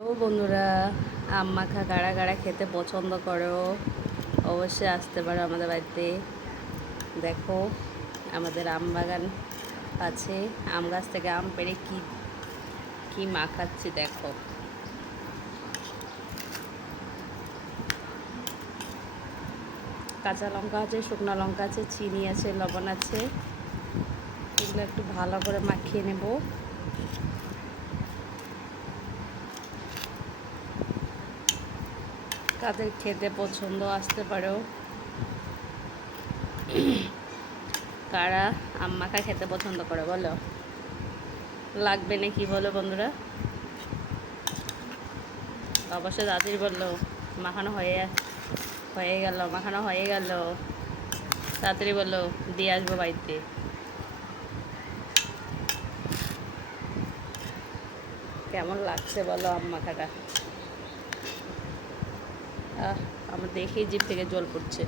ও বন্ধুরা, আম মাখা কারা কারা খেতে পছন্দ করো অবশ্যই আসতে পারো আমাদের বাড়িতে। দেখো আমাদের আম বাগান আছে, আম গাছ থেকে আম পেড়ে কি কি মাখাচ্ছি দেখো। কাঁচা লঙ্কা আছে, শুকনো লঙ্কা আছে, চিনি আছে, লবণ আছে, এগুলো একটু ভালো করে মাখিয়ে নেব। কাদের খেতে পছন্দ আসতে পারো। কারা আম মাখা খেতে পছন্দ করে বলো, লাগবে নাকি বলো বন্ধুরা? অবশ্যই দাদির বললো মাখানো হয়ে হয়ে গেল, মাখানো হয়ে গেল, তাড়াতাড়ি বললো দিয়ে আসবো বাড়িতে। কেমন লাগছে বলো আম মাখাটা? আমার দেখেই জিভ থেকে জল পড়ছে।